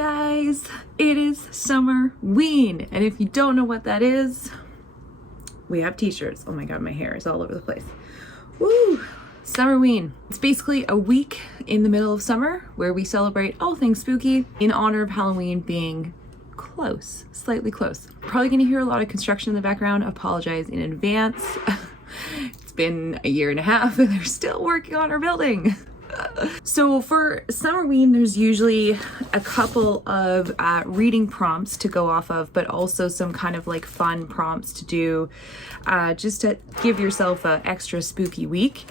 guys, it is SUMMERWEEN, and if you don't know what that is, we have t-shirts. Oh my god, my hair is all over the place. Woo! SUMMERWEEN. It's basically a week in the middle of summer where we celebrate all things spooky in honor of Halloween being close, slightly close. Probably gonna hear a lot of construction in the background. Apologize in advance. It's been a year and a half and they're still working on our building. So for SUMMERWEEN, there's usually a couple of reading prompts to go off of, but also some kind of like fun prompts to do just to give yourself an extra spooky week.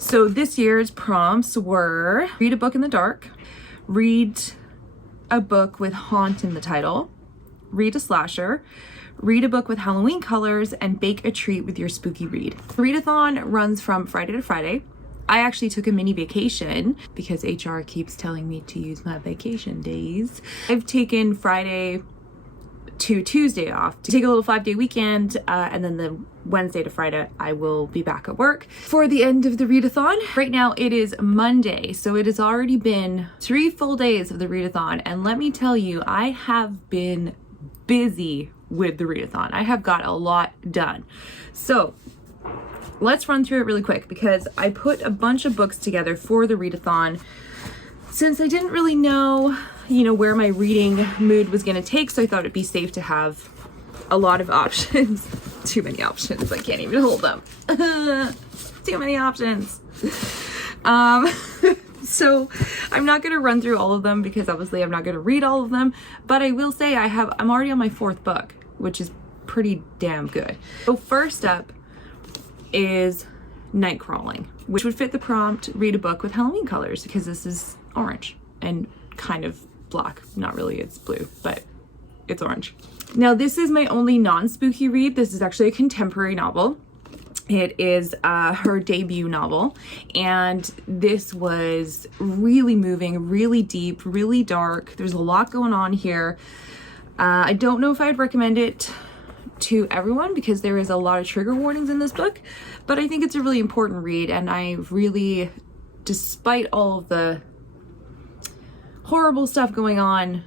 So this year's prompts were read a book in the dark, read a book with haunt in the title, read a slasher, read a book with Halloween colors, and bake a treat with your spooky read. The readathon runs from Friday to Friday. I actually took a mini vacation because HR keeps telling me to use my vacation days. I've taken Friday to Tuesday off to take a little 5-day weekend, and then the Wednesday to Friday I will be back at work for the end of the readathon. Right now it is Monday, so it has already been 3 full days of the readathon, and let me tell you, I have been busy with the readathon. I have got a lot done. So let's run through it really quick because I put a bunch of books together for the readathon since I didn't really know, where my reading mood was going to take, so I thought it'd be safe to have a lot of options. Too many options. I can't even hold them. Too many options. So I'm not going to run through all of them because obviously I'm not going to read all of them, but I will say I'm already on my 4th book, which is pretty damn good. So first up is night crawling, which would fit the prompt read a book with Halloween colors because this is orange and kind of black. Not really, it's blue, but it's orange. Now this is my only non-spooky read. This is actually a contemporary novel. It is her debut novel, and this was really moving, really deep, really dark. There's a lot going on here. I don't know if I'd recommend it to everyone because there is a lot of trigger warnings in this book, but I think it's a really important read, and I really, despite all of the horrible stuff going on,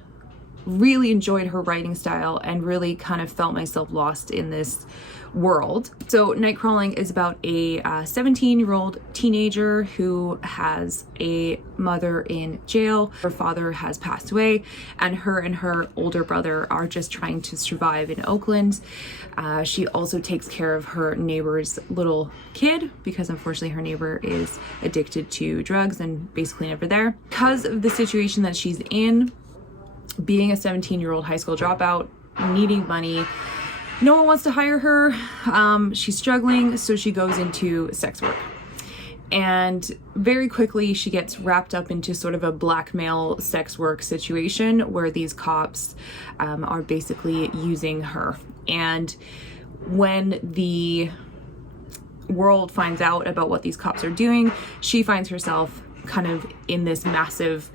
really enjoyed her writing style and really kind of felt myself lost in this world. So Night Crawling is about a 17-year-old teenager who has a mother in jail. Her father has passed away, and her older brother are just trying to survive in Oakland. She also takes care of her neighbor's little kid because unfortunately her neighbor is addicted to drugs and basically never there. Because of the situation that she's in, being a 17-year-old high school dropout, needing money, no one wants to hire her. She's struggling, so she goes into sex work. And very quickly she gets wrapped up into sort of a blackmail sex work situation where these cops are basically using her. And when the world finds out about what these cops are doing, she finds herself kind of in this massive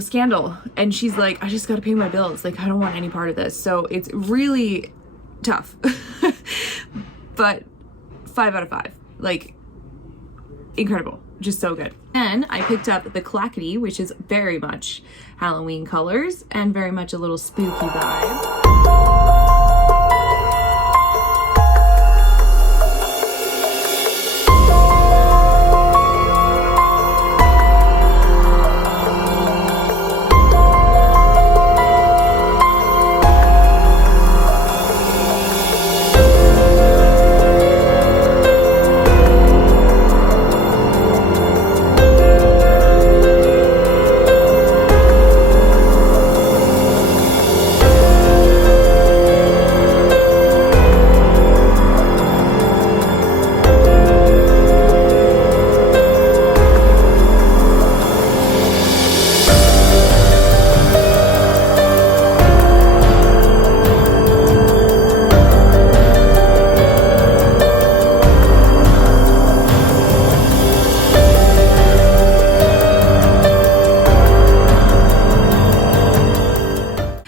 scandal, and she's like, I just gotta pay my bills, like I don't want any part of this. So it's really tough. But 5 out of 5, like incredible, just so good. Then I picked up The Clackety, which is very much Halloween colors and very much a little spooky vibe.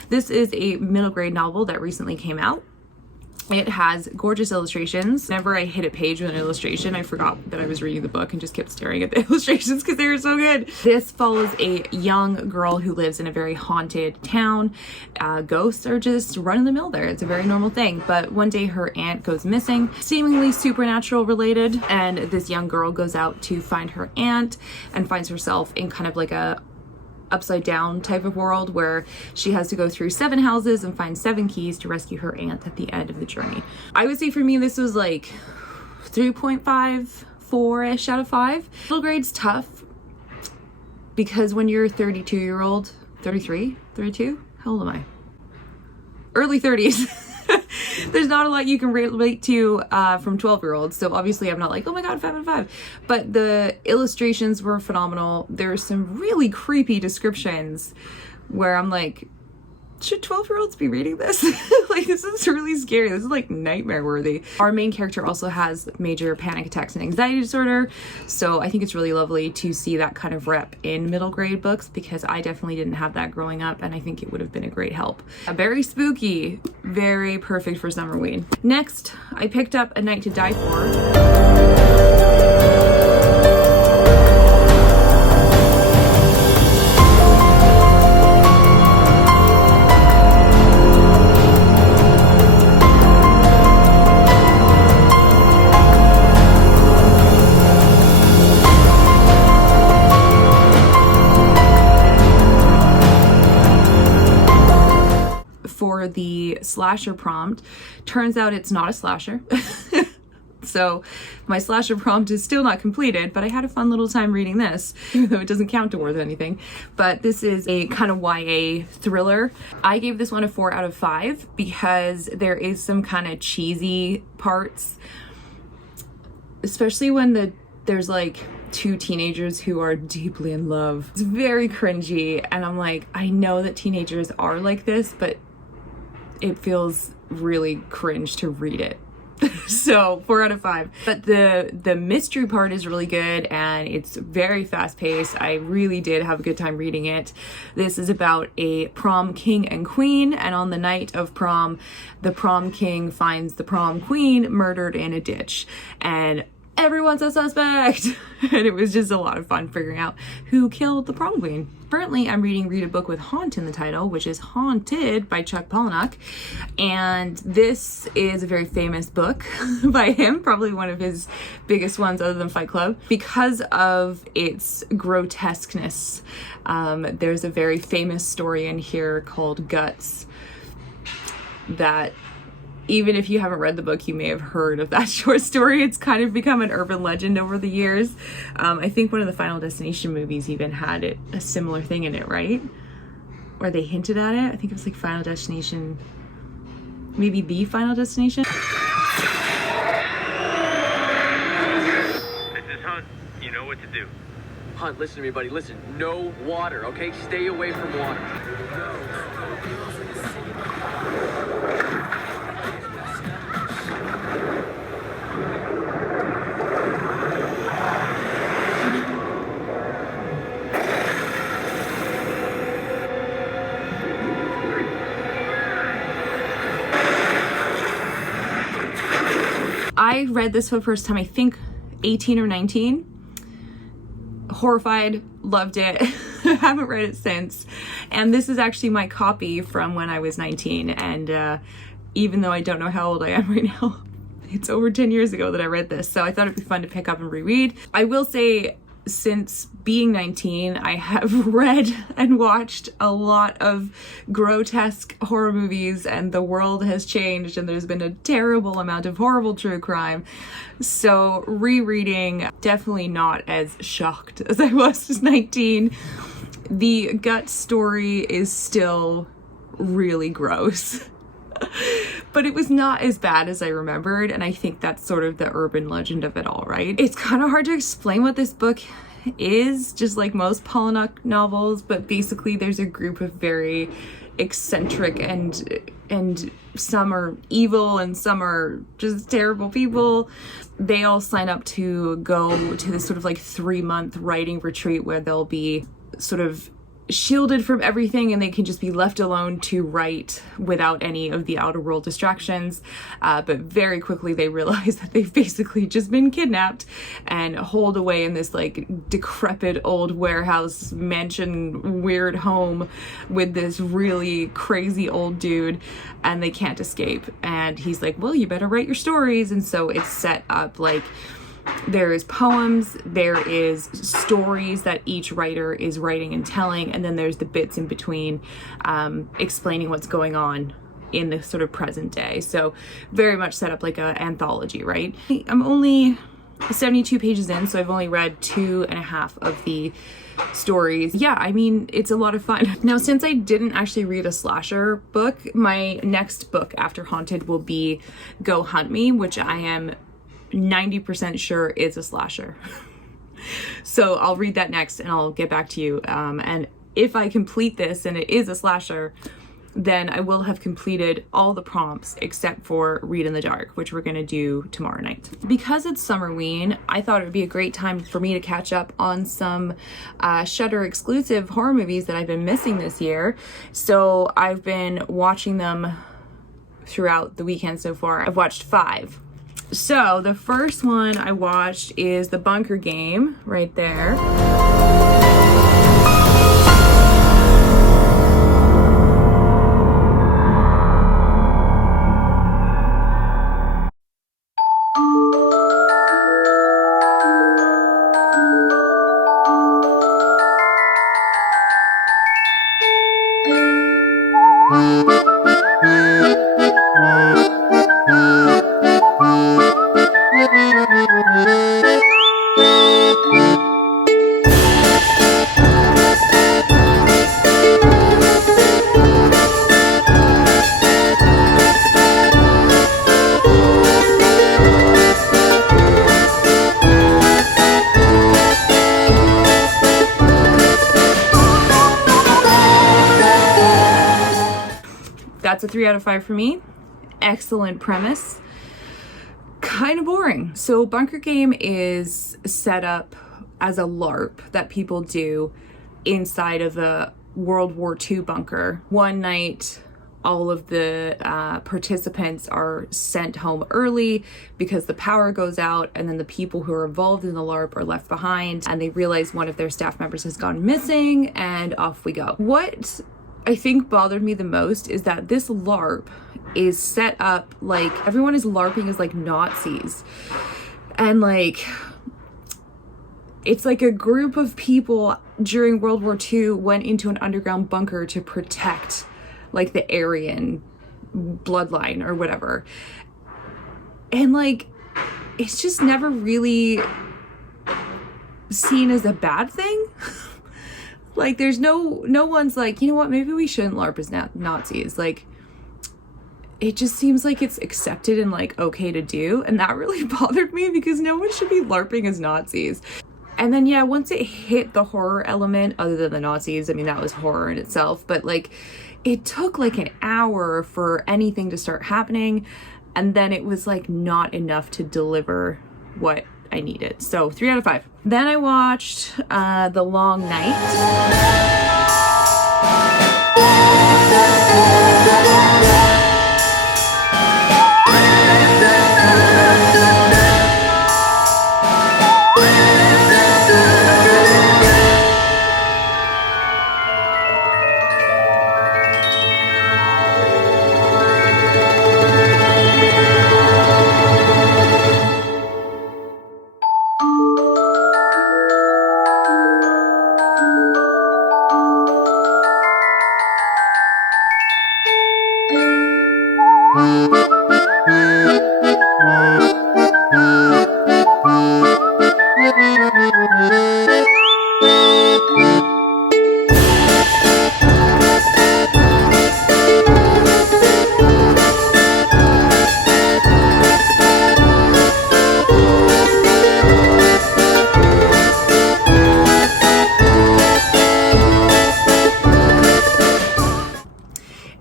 This is a middle grade novel that recently came out. It has gorgeous illustrations. Whenever I hit a page with an illustration, I forgot that I was reading the book and just kept staring at the illustrations because they were so good. This follows a young girl who lives in a very haunted town. Ghosts are just running the mill there. It's a very normal thing. But one day her aunt goes missing, seemingly supernatural related, and this young girl goes out to find her aunt and finds herself in kind of like a upside down type of world where she has to go through 7 houses and find 7 keys to rescue her aunt at the end of the journey. I would say for me this was like 3.5, 4-ish out of 5. Middle grade's tough because when you're a 32-year-old, 33, 32, how old am I? Early 30s. There's not a lot you can relate to from 12-year-olds. So obviously I'm not like, oh my god, 5 out of 5. But the illustrations were phenomenal. There's some really creepy descriptions where I'm like, should 12-year-olds be reading this? Like, this is really scary. This is like nightmare worthy. Our main character also has major panic attacks and anxiety disorder. So I think it's really lovely to see that kind of rep in middle grade books because I definitely didn't have that growing up and I think it would have been a great help. Very spooky, very perfect for Summerween. Next, I picked up A Night to Die For. For the slasher prompt, turns out it's not a slasher. So my slasher prompt is still not completed, but I had a fun little time reading this, even though it doesn't count towards anything. But this is a kind of YA thriller. I gave this one a 4 out of 5 because there is some kind of cheesy parts, especially when there's like 2 teenagers who are deeply in love. It's very cringy, and I'm like, I know that teenagers are like this, but it feels really cringe to read it. So 4 out of 5. But the mystery part is really good and it's very fast paced. I really did have a good time reading it. This is about a prom king and queen, and on the night of prom, the prom king finds the prom queen murdered in a ditch, and everyone's a suspect. And it was just a lot of fun figuring out who killed the prom queen. Currently, I'm reading a book with haunt in the title, which is Haunted by Chuck Palahniuk. And this is a very famous book by him, probably one of his biggest ones other than Fight Club. Because of its grotesqueness, there's a very famous story in here called Guts that even if you haven't read the book, you may have heard of that short story. It's kind of become an urban legend over the years. I think one of the Final Destination movies even had a similar thing in it, right? Or they hinted at it. I think it was like Final Destination, maybe The Final Destination. This is Hunt. You know what to do. Hunt, listen to me, buddy. Listen, no water, okay? Stay away from water. I read this for the first time, I think 18 or 19. Horrified, loved it. Haven't read it since. And this is actually my copy from when I was 19. And even though I don't know how old I am right now, it's over 10 years ago that I read this. So I thought it'd be fun to pick up and reread. I will say, since being 19, I have read and watched a lot of grotesque horror movies, and the world has changed and there's been a terrible amount of horrible true crime. So rereading, definitely not as shocked as I was as 19. The gut story is still really gross. But it was not as bad as I remembered, and I think that's sort of the urban legend of it all, right? It's kind of hard to explain what this book is, just like most Palahniuk novels, but basically there's a group of very eccentric and some are evil and some are just terrible people. They all sign up to go to this sort of like 3-month writing retreat where they'll be sort of shielded from everything and they can just be left alone to write without any of the outer world distractions. But very quickly they realize that they've basically just been kidnapped and holed away in this like decrepit old warehouse mansion weird home with this really crazy old dude, and they can't escape. And he's like, well, you better write your stories. And so it's set up like there is poems, there is stories that each writer is writing and telling, and then there's the bits in between explaining what's going on in the sort of present day. So very much set up like an anthology, right? I'm only 72 pages in, so I've only read 2.5 of the stories. Yeah, I mean, it's a lot of fun. Now, since I didn't actually read a slasher book, my next book after Haunted will be Go Hunt Me, which I am 90% sure is a slasher. So I'll read that next and I'll get back to you. And if I complete this and it is a slasher, then I will have completed all the prompts except for Read in the Dark, which we're gonna do tomorrow night. Because it's Summerween, I thought it would be a great time for me to catch up on some Shudder exclusive horror movies that I've been missing this year. So I've been watching them throughout the weekend so far. I've watched 5. So the first one I watched is The Bunker Game, right there. That's a 3 out of 5 for me. Excellent premise. Kind of boring. So Bunker Game is set up as a LARP that people do inside of a World War II bunker. One night, all of the participants are sent home early because the power goes out, and then the people who are involved in the LARP are left behind, and they realize one of their staff members has gone missing, and off we go. What I think bothered me the most is that this LARP is set up like everyone is LARPing as like Nazis, and like it's like a group of people during World War II went into an underground bunker to protect like the Aryan bloodline or whatever, and like it's just never really seen as a bad thing. Like there's no one's like, you know what, maybe we shouldn't LARP as Nazis. Like it just seems like it's accepted and like okay to do, and that really bothered me because no one should be LARPing as Nazis. And then yeah, once it hit the horror element, other than the Nazis, I mean that was horror in itself, but like it took like an hour for anything to start happening, and then it was like not enough to deliver what I needed. So 3 out of 5. Then I watched The Long Night.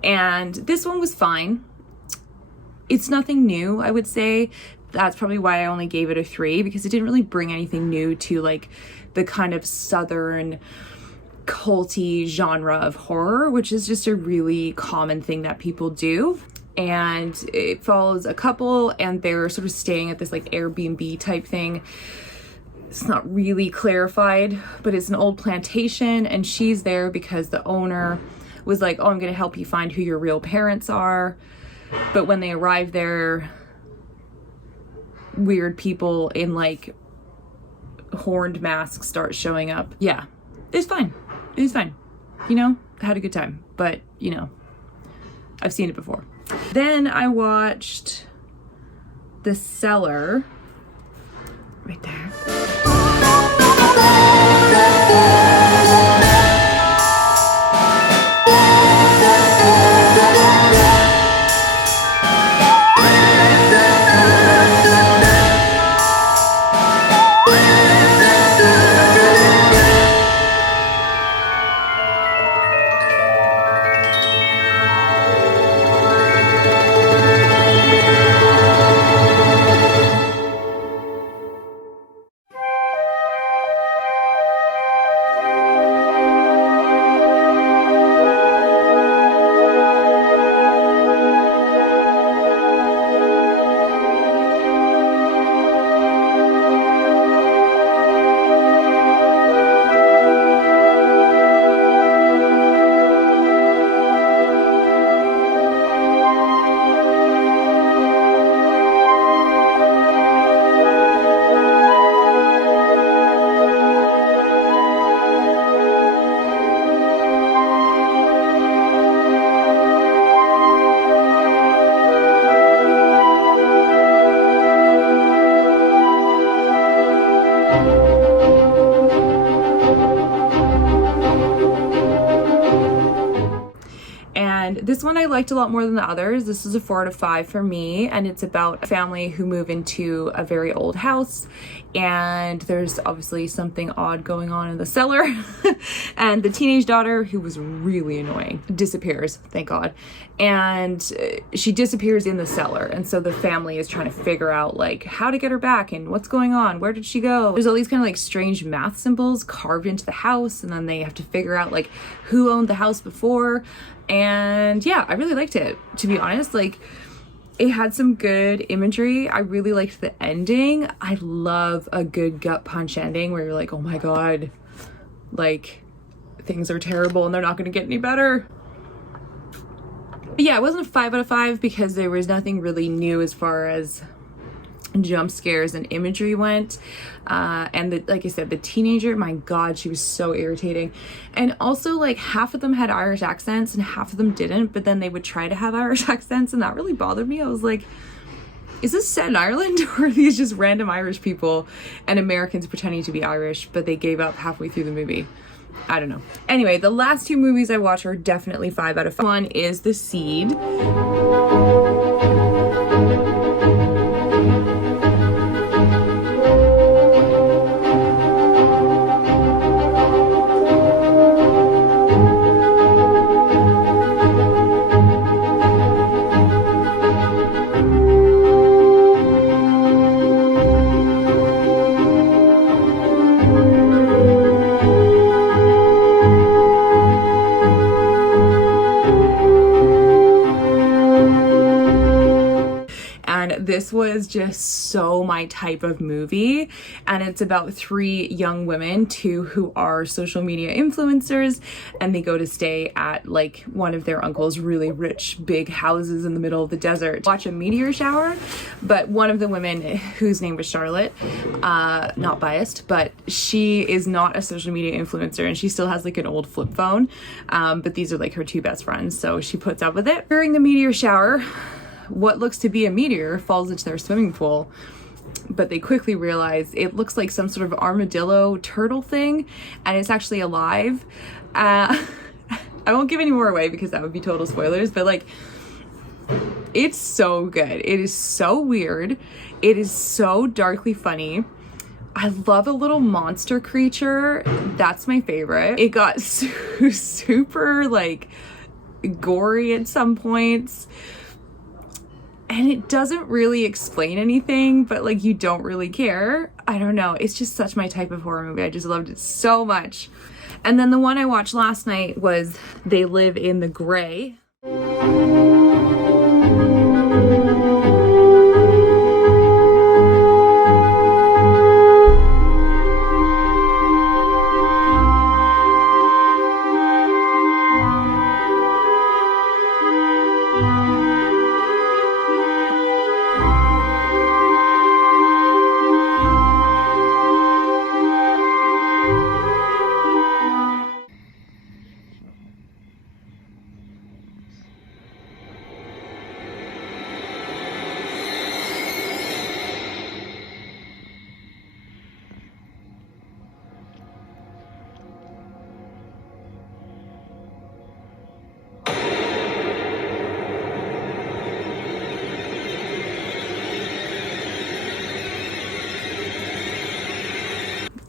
And this one was fine. It's nothing new, I would say. That's probably why I only gave it a 3, because it didn't really bring anything new to like the kind of southern culty genre of horror, which is just a really common thing that people do. And it follows a couple, and they're sort of staying at this like Airbnb type thing. It's not really clarified, but it's an old plantation, and she's there because the owner was like, oh, I'm gonna help you find who your real parents are. But when they arrive there, weird people in like horned masks start showing up. Yeah, it's fine. It was fine. You know, I had a good time, but you know, I've seen it before. Then I watched The Cellar, right there. This one I liked a lot more than the others. This is a 4 out of 5 for me, and it's about a family who move into a very old house, and there's obviously something odd going on in the cellar. And the teenage daughter, who was really annoying, disappears, thank God. And she disappears in the cellar, and so the family is trying to figure out like how to get her back and what's going on, where did she go. There's all these kind of like strange math symbols carved into the house, and then they have to figure out like who owned the house before. And yeah, I really liked it, to be honest. Like, it had some good imagery. I really liked the ending. I love a good gut punch ending where you're like, oh my God, like things are terrible and they're not going to get any better. But yeah, it wasn't a 5 out of 5 because there was nothing really new as far as jump scares and imagery went. And like I said, the teenager, my God, she was so irritating. And also like half of them had Irish accents and half of them didn't, but then they would try to have Irish accents, and that really bothered me. I was like, is this set in Ireland, or are these just random Irish people and Americans pretending to be Irish, but they gave up halfway through the movie? I don't know. Anyway, the last two movies I watched are definitely 5 out of 5. One is The Seed. This was just so my type of movie, and it's about 3 young women, 2 who are social media influencers, and they go to stay at like one of their uncle's really rich big houses in the middle of the desert, watch a meteor shower. But one of the women, whose name was Charlotte, not biased, but she is not a social media influencer, and she still has like an old flip phone, but these are like her 2 best friends, so she puts up with it. During the meteor shower, what looks to be a meteor falls into their swimming pool, but they quickly realize it looks like some sort of armadillo turtle thing, and it's actually alive. I won't give any more away because that would be total spoilers, but like, it's so good. It is so weird. It is so darkly funny. I love a little monster creature. That's my favorite. It got super like gory at some points. and it doesn't really explain anything, but like you don't really care. I don't know. It's just such my type of horror movie. I just loved it so much. And then the one I watched last night was They Live in the Gray.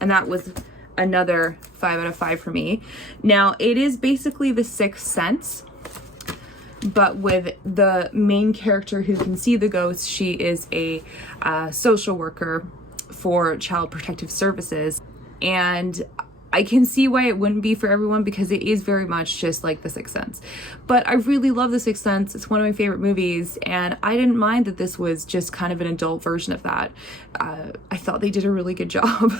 And that was another 5 out of 5 for me. Now, it is basically The Sixth Sense, but with the main character who can see the ghosts. She is a social worker for Child Protective Services, and I can see why it wouldn't be for everyone because it is very much just like The Sixth Sense. But I really love The Sixth Sense. It's one of my favorite movies, and I didn't mind that this was just kind of an adult version of that. I thought they did a really good job.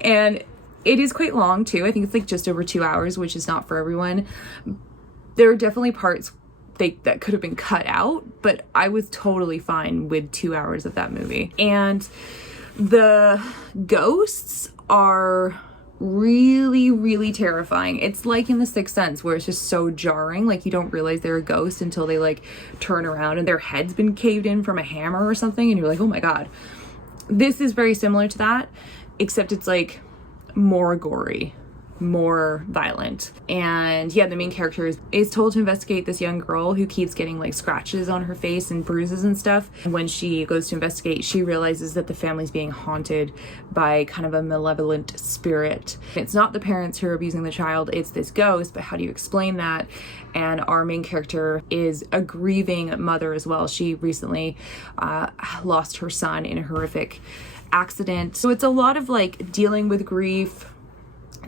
And it is quite long too. I think it's like just over 2 hours, which is not for everyone. There are definitely parts that could have been cut out, but I was totally fine with 2 hours of that movie. And the ghosts are really, really terrifying. It's like in The Sixth Sense where it's just so jarring, like you don't realize they're a ghost until they like turn around and their head's been caved in from a hammer or something, and you're like, oh my god. This is very similar to that, except it's like more gory, more violent. And yeah, the main character is told to investigate this young girl who keeps getting like scratches on her face and bruises and stuff. And when she goes to investigate, she realizes that the family's being haunted by kind of a malevolent spirit. It's not the parents who are abusing the child, it's this ghost, but how do you explain that? And our main character is a grieving mother as well. She recently lost her son in a horrific accident. So it's a lot of like dealing with grief,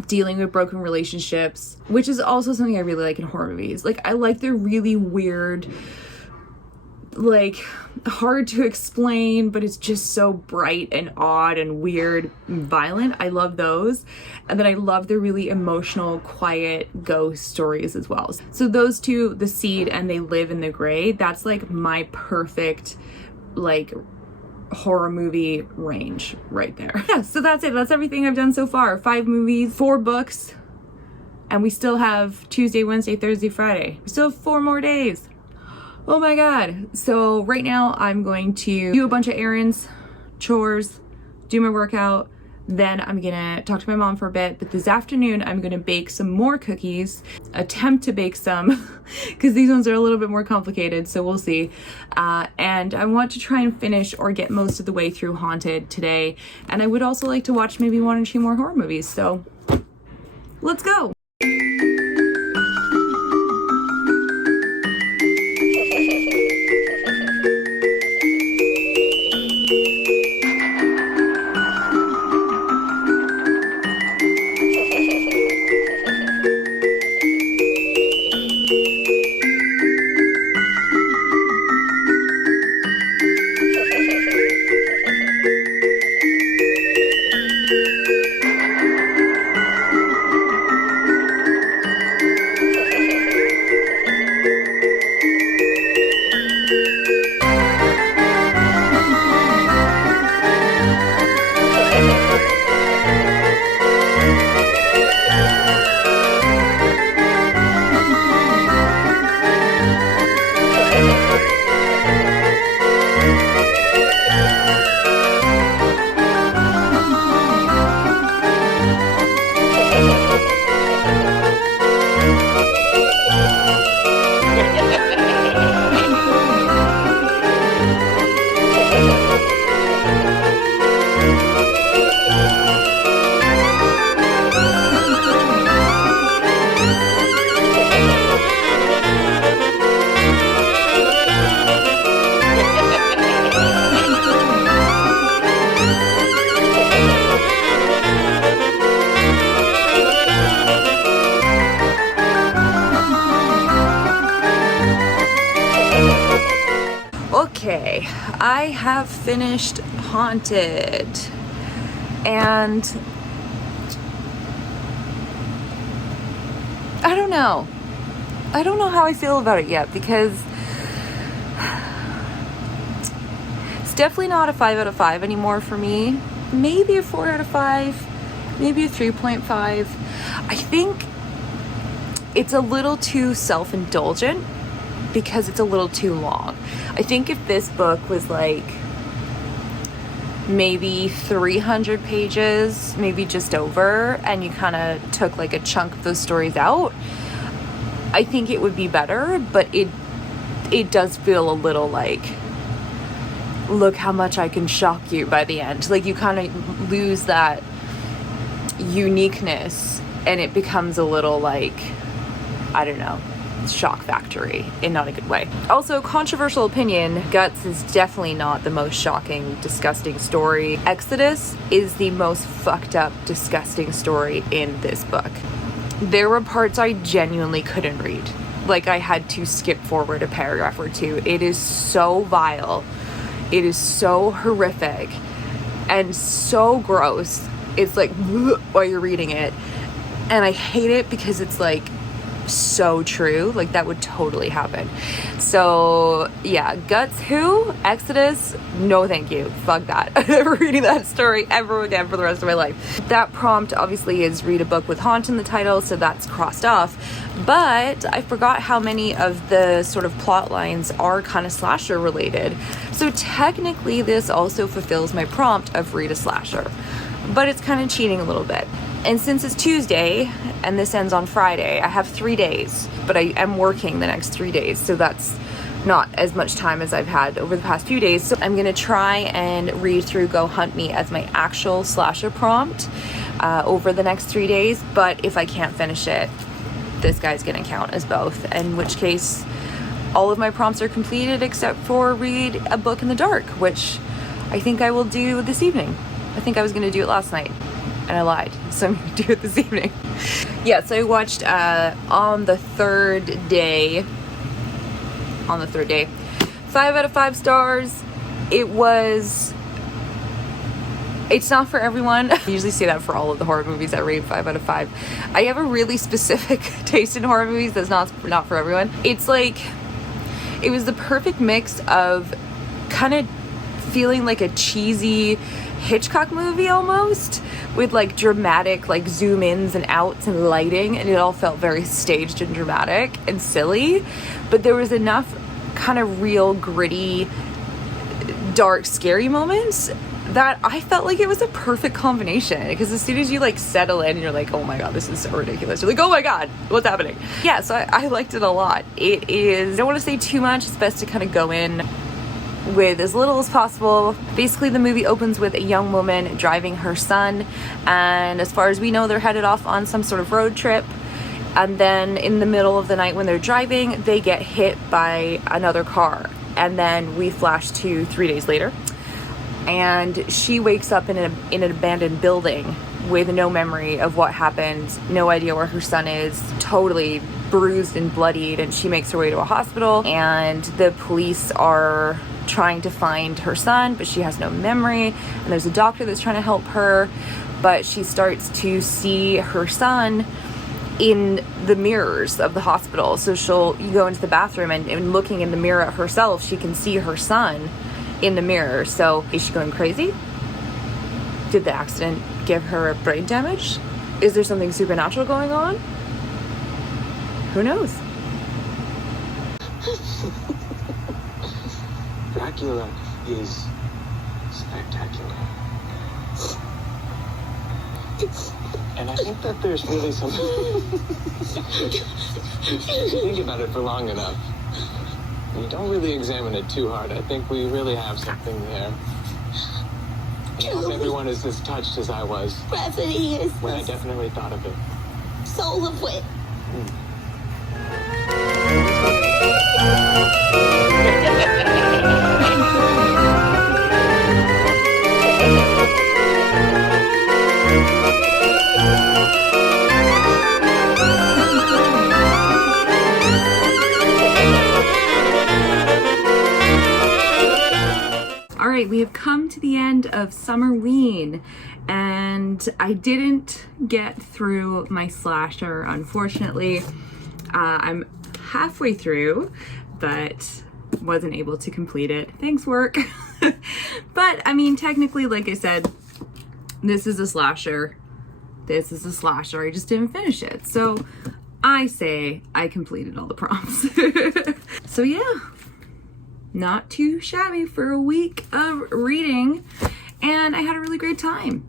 dealing with broken relationships, which is also something I really like in horror movies. Like, I like the really weird, like hard to explain, but it's just so bright and odd and weird and violent. I love those. And then I love the really emotional, quiet ghost stories as well. So those two, The Seed and They Live in the Gray, that's like my perfect like horror movie range right there. Yeah, so that's it. That's everything I've done so far. 5 movies, 4 books, and we still have Tuesday, Wednesday, Thursday, Friday. We still have 4 more days. Oh my god. So right now I'm going to do a bunch of errands, chores, do my workout, then I'm gonna talk to my mom for a bit, but this afternoon I'm gonna bake some more cookies, attempt to bake some, because these ones are a little bit more complicated, so we'll see. And I want to try and finish or get most of the way through Haunted today, and I would also like to watch maybe 1 or 2 more horror movies, so let's go! Okay, I have finished Haunted, and I don't know how I feel about it yet, because it's definitely not a 5 out of 5 anymore for me. Maybe a 4 out of 5, maybe a 3.5. I think it's a little too self-indulgent because it's a little too long. I think if this book was like maybe 300 pages, maybe just over, and you kind of took like a chunk of those stories out, I think it would be better. But it does feel a little like, look how much I can shock you by the end. Like, you kind of lose that uniqueness, and it becomes a little like, I don't know, shock factory in not a good way. Also, controversial opinion, Guts is definitely not the most shocking, disgusting story. Exodus is the most fucked up, disgusting story in this book. There were parts I genuinely couldn't read. Like, I had to skip forward a paragraph or two. It is so vile. It is so horrific and so gross. It's like while you're reading it. And I hate it because it's like so true. Like, that would totally happen. So yeah, Guts who? Exodus? No thank you. Fuck that. I'm never reading that story ever again for the rest of my life. That prompt obviously is read a book with haunt in the title, so that's crossed off. But I forgot how many of the sort of plot lines are kind of slasher related. So technically this also fulfills my prompt of read a slasher. But it's kind of cheating a little bit. And since it's Tuesday and this ends on Friday, I have 3 days, but I am working the next 3 days, so that's not as much time as I've had over the past few days. So I'm gonna try and read through Go Hunt Me as my actual slasher prompt over the next 3 days. But if I can't finish it, this guy's gonna count as both, in which case all of my prompts are completed except for read a book in the dark, which I think I will do this evening. I think I was gonna do it last night, and I lied, so I'm gonna do it this evening. Yeah, so I watched on the third day, 5 out of 5 stars. It's not for everyone. I usually say that for all of the horror movies I rate 5 out of 5. I have a really specific taste in horror movies that's not for everyone. It's like, it was the perfect mix of kind of feeling like a cheesy Hitchcock movie almost, with like dramatic like zoom ins and outs and lighting, and it all felt very staged and dramatic and silly, but there was enough kind of real gritty, dark, scary moments that I felt like it was a perfect combination. Because as soon as you like settle in, you're like, oh my god, this is so ridiculous. You're like, oh my god, what's happening? Yeah, so I liked it a lot. It is, I don't want to say too much, it's best to kind of go in with as little as possible. Basically, the movie opens with a young woman driving her son, and as far as we know, they're headed off on some sort of road trip. And then in the middle of the night when they're driving, they get hit by another car. And then we flash to 3 days later, and she wakes up in an abandoned building with no memory of what happened, no idea where her son is, totally bruised and bloodied, and she makes her way to a hospital, and the police are trying to find her son, but she has no memory, and there's a doctor that's trying to help her, but she starts to see her son in the mirrors of the hospital. So you go into the bathroom, and looking in the mirror at herself, she can see her son in the mirror. So is she going crazy? Did the accident give her brain damage? Is there something supernatural going on? Who knows? Dracula is spectacular. And I think that there's really something. If you think about it for long enough, and you don't really examine it too hard, I think we really have something there. I hope everyone is as touched as I was Gravity is when I the definitely thought of it. soul of wit. we have come to the end of Summerween, and I didn't get through my slasher, unfortunately. I'm halfway through, but wasn't able to complete it. Thanks, work. But I mean, technically, like I said, this is a slasher. This is a slasher. I just didn't finish it. So I say I completed all the prompts. So yeah, not too shabby for a week of reading, and I had a really great time.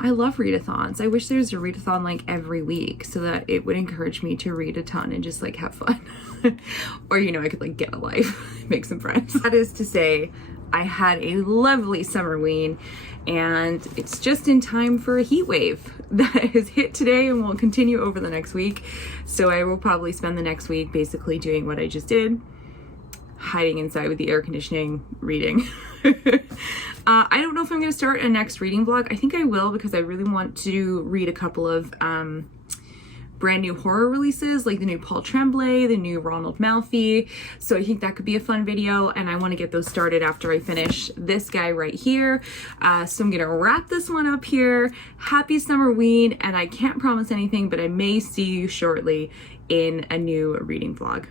I love readathons. I wish there was a readathon like every week so that it would encourage me to read a ton and just like have fun. Or, you know, I could like get a life, make some friends. That is to say, I had a lovely Summerween, and it's just in time for a heat wave that has hit today and will continue over the next week. So I will probably spend the next week basically doing what I just did, hiding inside with the air conditioning, reading. I don't know if I'm going to start a next reading vlog. I think I will, because I really want to read a couple of brand new horror releases, like the new Paul Tremblay, the new Ronald Malfi. So I think that could be a fun video, and I want to get those started after I finish this guy right here. So I'm going to wrap this one up here. Happy Summerween, and I can't promise anything, but I may see you shortly in a new reading vlog.